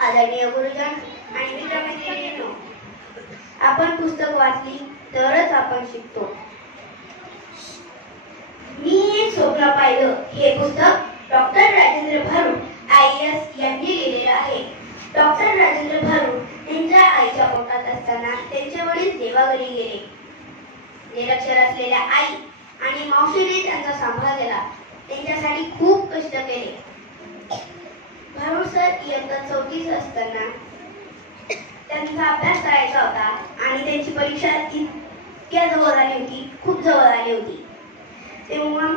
आदरणीय गुरुजन आणि मित्रमैत्रिणींनो आपण पुस्तक वाचली तरच आपण शिकतो. मी एक स्वप्न पाहिलं. हे पुस्तक doctor Rajendra Bharud I S यांनी लिहिलेलं आहे. डॉक्टर राजेंद्र भारू यांच्या आईच्या पोटात असताना त्यांचे वडील देवाघरी गेले. निरक्षर असलेल्या आई आणि मावशीने त्यांचा सांभाळ केला. त्यांच्यासाठी खूप कष्ट केले. म्हणून सर इयत्ता चौथीस असताना त्यांचा अभ्यास करायचा होता आणि त्यांची परीक्षा इतक्या जवळ आली होती खूप जवळ आली होती. तेव्हा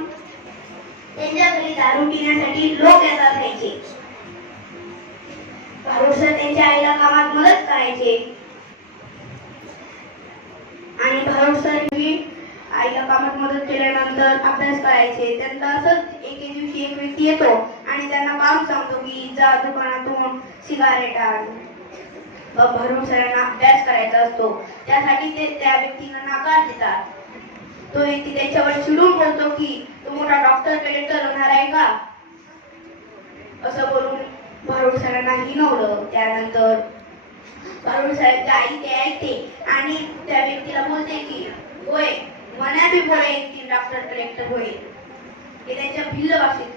त्यांच्या घरी दारू पिण्यासाठी लोक येतात राहायचे भारूड सर त्यांच्या आईला कामात मदत करायचे. आणि भारूड सर ही आईला कामात मदत केल्यानंतर अभ्यास करायचे. त्यांना असंच एके दिवशी एक व्यक्ती येतो आणि त्यांना काम सांगतो की जा दुकानातून सिगारेट आण. भरून सरांना अभ्यास करायचा असतो. त्यासाठी ते त्या व्यक्तीला नकार देतात. तो व्यक्ती त्याच्यावर चिडून बोलतो की तू मोठा डॉक्टर कलेक्टर होणार आहे का? असं बोलून भारूड सरांना हिनवलं त्यानंतर भारूड साहेबची आई ते ऐकते आणि त्या व्यक्तीला बोलते की होय मना बी बोले डॉक्टर कलेक्टर होईल. हे त्यांच्या भिल्ल भाषेत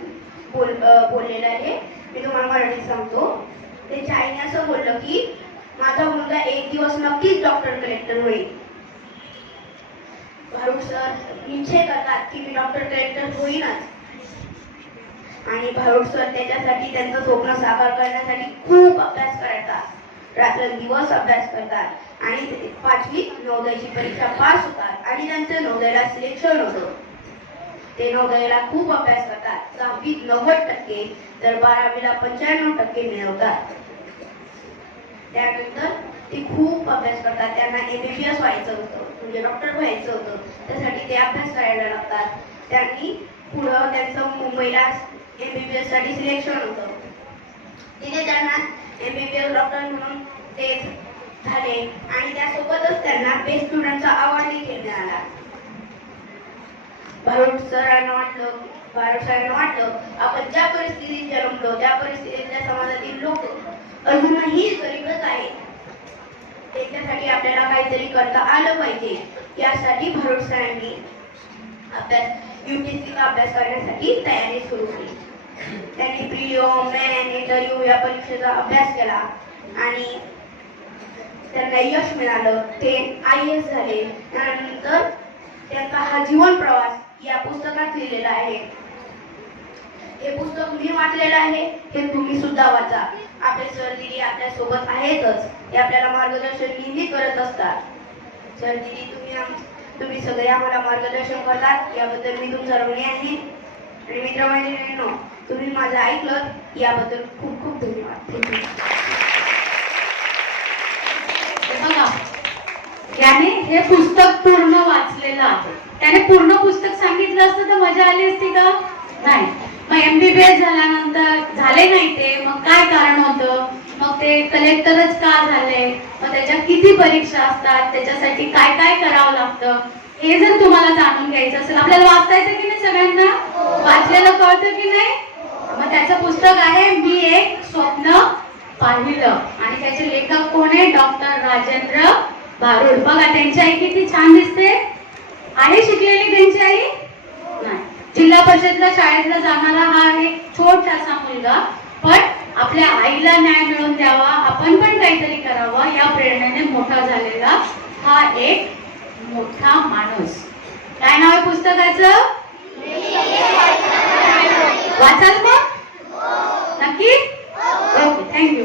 बोल बोललेलं आहे. मी तुम्हाला मराठीत सांगतो. त्यांच्या आईने असं बोललं की माझा मुलगा एक दिवस नक्कीच डॉक्टर कलेक्टर होईल. भारूड सर निश्चय करतात की मी डॉक्टर कलेक्टर होईनच. आणि भारूड सर त्याच्यासाठी त्यांचं स्वप्न साकार करण्यासाठी खूप अभ्यास करतात. रात्रंदिवस अभ्यास करतात. आणि पाचवी नवोदयची परीक्षा पास होतात. आणि त्यांचं नवोदयला सिलेक्शन होतं. नवोदयाला खूप अभ्यास करतात. सहावीत नव्वद टक्के तर बारावीला पंच्याण्णव टक्के मिळवतात. त्यानंतर ते खूप अभ्यास करतात. त्यांना एमबीबीएस व्हायचं होतं म्हणजे डॉक्टर व्हायचं होतं. त्यासाठी ते अभ्यास करायला लागतात. त्यांनी पुढं त्यांचं मुंबईला एमबीबीएससाठी सिलेक्शन होतं. तिथे त्यांना एमबीबीएस डॉक्टर म्हणून ते झाले आणि त्यासोबतच त्यांना बेस्ट स्टुडंटचा अवॉर्ड देखील मिळाला. बारोट सरांना वाटलं भारूड सरांना वाटलं आपण ज्या परिस्थितीत जन्मलो त्या परिस्थितीतल्या समाजातील लोक अजूनही गरीबच आहेत. त्याच्यासाठी आपल्याला काहीतरी करता आलं पाहिजे. यासाठी भारूड सरांनी अभ्यास युपीएससीचा अभ्यास करण्यासाठी तयारी सुरू केली. त्यांनी प्रिलिओ मॅन इंटरव्ह्यू या परीक्षेचा अभ्यास केला आणि त्यांना यश मिळालं. ते आय एस झाले. त्यानंतर त्यांचा हा जीवन प्रवास या पुस्तकात लिहिलेलं आहे. हे पुस्तक मी वाचलेलं आहे हे तुम्ही सुद्धा वाचा. आपले सर दिदी आपल्यासोबत आहेतच ते आपल्याला मार्गदर्शन नेहमी करत असतात. सर दिदी तुम्ही आम- तुम्ही सगळे आम्हाला मार्गदर्शन करतात. याबद्दल मी तुमचा ऋणी आहे. आणि मित्रमैत्रिणींनो तुम्ही माझं ऐकलं याबद्दल खूप खूप धन्यवाद. Thank बघा याने हे पुस्तक पूर्ण वाचलेलं आहे. त्याने पूर्ण पुस्तक सांगितलं असतं तर मजा आली असती का? नाही. मग एमबीबीएस झाल्यानंतर झाले नाही ते. मग काय कारण होतं? मग ते कलेक्टरच का झाले? मग त्याच्या किती परीक्षा असतात? त्याच्यासाठी काय काय करावं लागतं? हे जर तुम्हाला जाणून घ्यायचं असेल आपल्याला वाचता येतं की नाही सगळ्यांना? वाचलेलं कळतं की नाही? मग त्याचं पुस्तक आहे मी एक स्वप्न पाहिलं. आणि त्याचे लेखक कोण आहे? डॉक्टर राजेंद्र भारुड. बघा त्यांची आई किती छान दिसते. आहे शिकलेली त्यांची आई? नाही. जिल्हा परिषदला शाळेतला जाणारा हा एक छोटासा मुलगा. पण आपल्या आईला न्याय मिळवून द्यावा आपण पण काहीतरी करावं या प्रेरणेने मोठा झालेला हा एक मोठा माणूस. काय नाव आहे पुस्तकाचं? वाचाल मग? नक्की? Okay thank you.